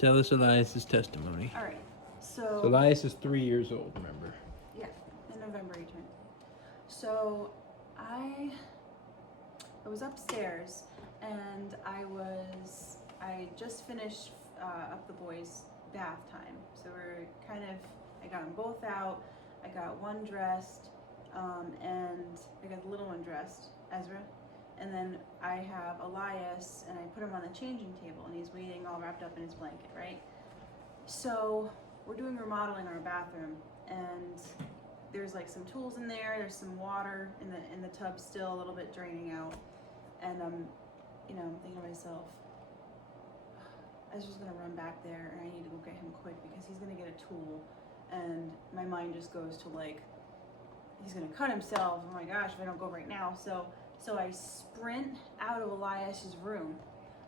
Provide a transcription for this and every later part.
Tell us Elias's testimony. All right. So Elias is 3 years old, remember? Yeah, in November he turned. So I was upstairs and I just finished up the boys' bath time. So I got them both out. I got one dressed, and I got the little one dressed, Ezra. And then I have Elias, and I put him on the changing table, and he's waiting all wrapped up in his blanket, right? So we're doing remodeling our bathroom, and there's like some tools in there. There's some water in the tub still, a little bit draining out, and I'm thinking to myself, Ezra's gonna run back there, and I need to go get him quick because he's gonna get a tool, and my mind just goes to like, he's gonna cut himself. Oh my gosh, if I don't go right now. So I sprint out of Elias's room.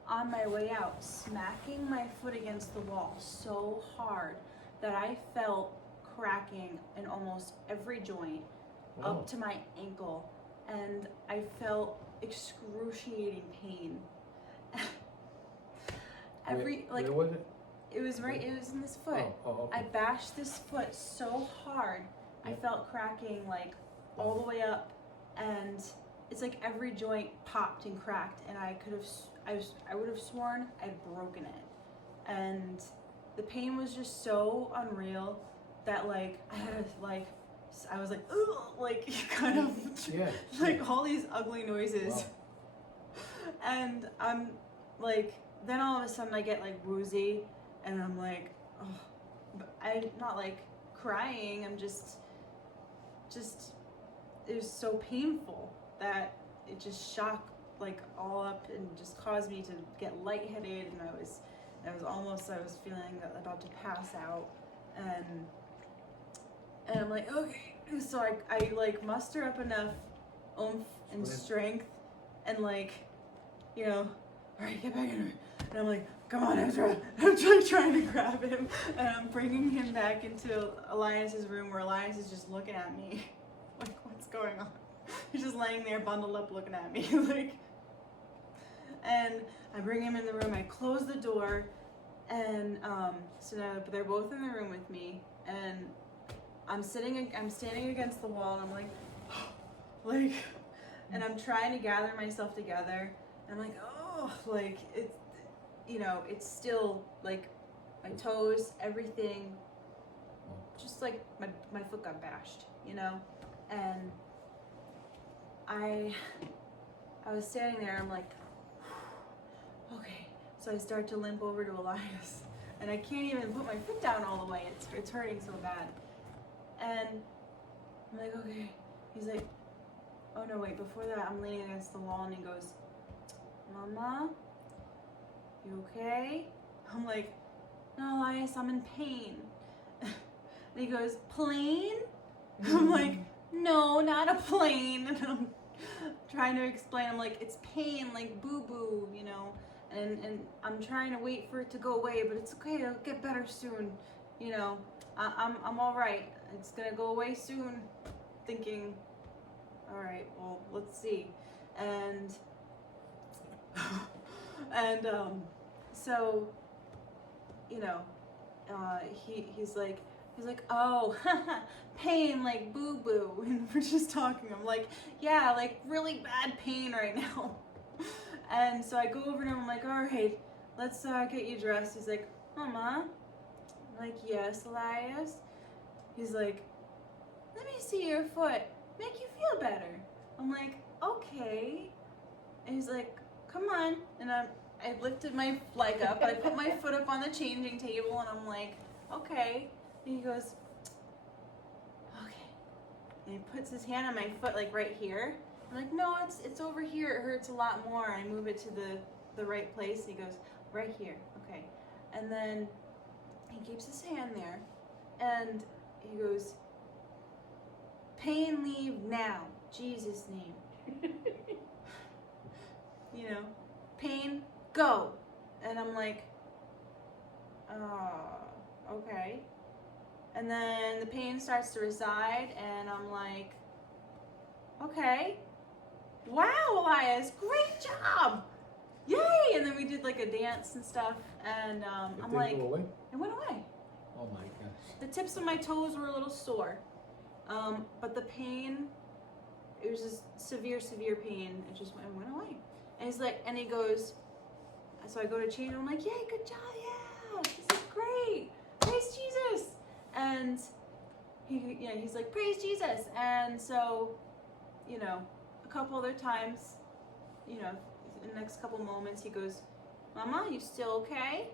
On my way out, smacking my foot against the wall so hard that I felt cracking in almost every joint up to my ankle, and I felt excruciating pain. Where was it? It was in this foot. Oh, okay. I bashed this foot so hard, I felt cracking like all the way up, and it's like every joint popped and cracked, and I would have sworn I'd broken it. And the pain was just so unreal that like I was like, ugh, like kind of like all these ugly noises. Wow. And I'm like, then all of a sudden I get like woozy, and I'm like, oh, but I'm not like crying. I'm just it was so painful that it just shocked like all up and just caused me to get lightheaded, and I was feeling about to pass out, and I'm like, okay, so I like muster up enough oomph and strength, and like, all right, get back in here. And I'm like, come on, Ezra. I'm trying to grab him, and I'm bringing him back into Elias's room, where Elias is just looking at me like, what's going on? He's just laying there bundled up looking at me like, and I bring him in the room, I close the door, and so now they're both in the room with me, and I'm standing against the wall, and I'm like, and I'm trying to gather myself together, and I'm like, oh, like it's still like my toes, everything, just like my foot got bashed, and I was standing there, I'm like, okay. So I start to limp over to Elias, and I can't even put my foot down all the way. It's hurting so bad. And I'm like, okay. He's like, oh no, wait, before that, I'm leaning against the wall, and he goes, Mama, you okay? I'm like, no, Elias, I'm in pain. And he goes, plane? I'm like, no, not a plane. And I'm trying to explain, I'm like, it's pain, like boo-boo, and I'm trying to wait for it to go away, but it's okay, it'll get better soon, I'm all right, it's gonna go away soon. Thinking, all right, well, let's see. And so he's like, oh, pain, like boo-boo. And we're just talking. I'm like, yeah, like really bad pain right now. And so I go over to him, I'm like, all right, let's get you dressed. He's like, Mama. I'm like, yes, Elias. He's like, let me see your foot, make you feel better. I'm like, okay. And he's like, come on. And I lifted my leg up, I put my foot up on the changing table, and I'm like, okay. And he goes, okay. And he puts his hand on my foot, like right here. I'm like, no, it's over here. It hurts a lot more. And I move it to the right place. He goes, right here. Okay. And then he keeps his hand there, and he goes, pain leave now, Jesus' name. Pain go. And I'm like, okay. And then the pain starts to reside, and I'm like, okay. Wow, Elias, great job. yay! And then we did like a dance and stuff, and It I'm didn't like, go away? it went away. Oh my gosh. The tips of my toes were a little sore, but the pain, it was just severe pain. It just went away. And he's like, and he goes, so I go to change. I'm like, yay, good job, yeah, this is great, praise Jesus. And he's like, praise Jesus. And so, a couple other times, in the next couple moments, he goes, Mama, you still okay?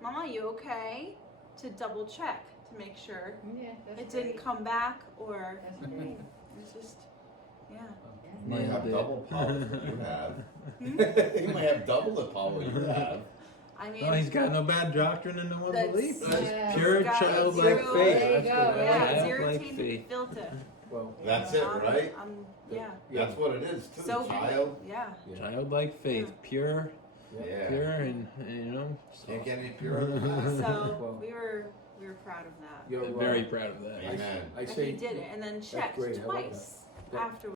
Mama, you okay? To double check to make sure it didn't come back, or it's just, You might have Nailed it. double power that you have. You might have double the power you have. I mean, No, he's got no bad doctrine and no unbelief. That's- That's pure Got childlike zero- faith. There you go. yeah, zero Childlike tainted faith. filter. Well, That's it, right? Yeah. That's what it is too. So Child. Yeah. Childlike faith, pure, Yeah. pure, and Can't get any purer than that. So Well, we were proud of that. you're very proud of that. Amen. I And say he did it, and then checked great, I love that. twice Yeah. after.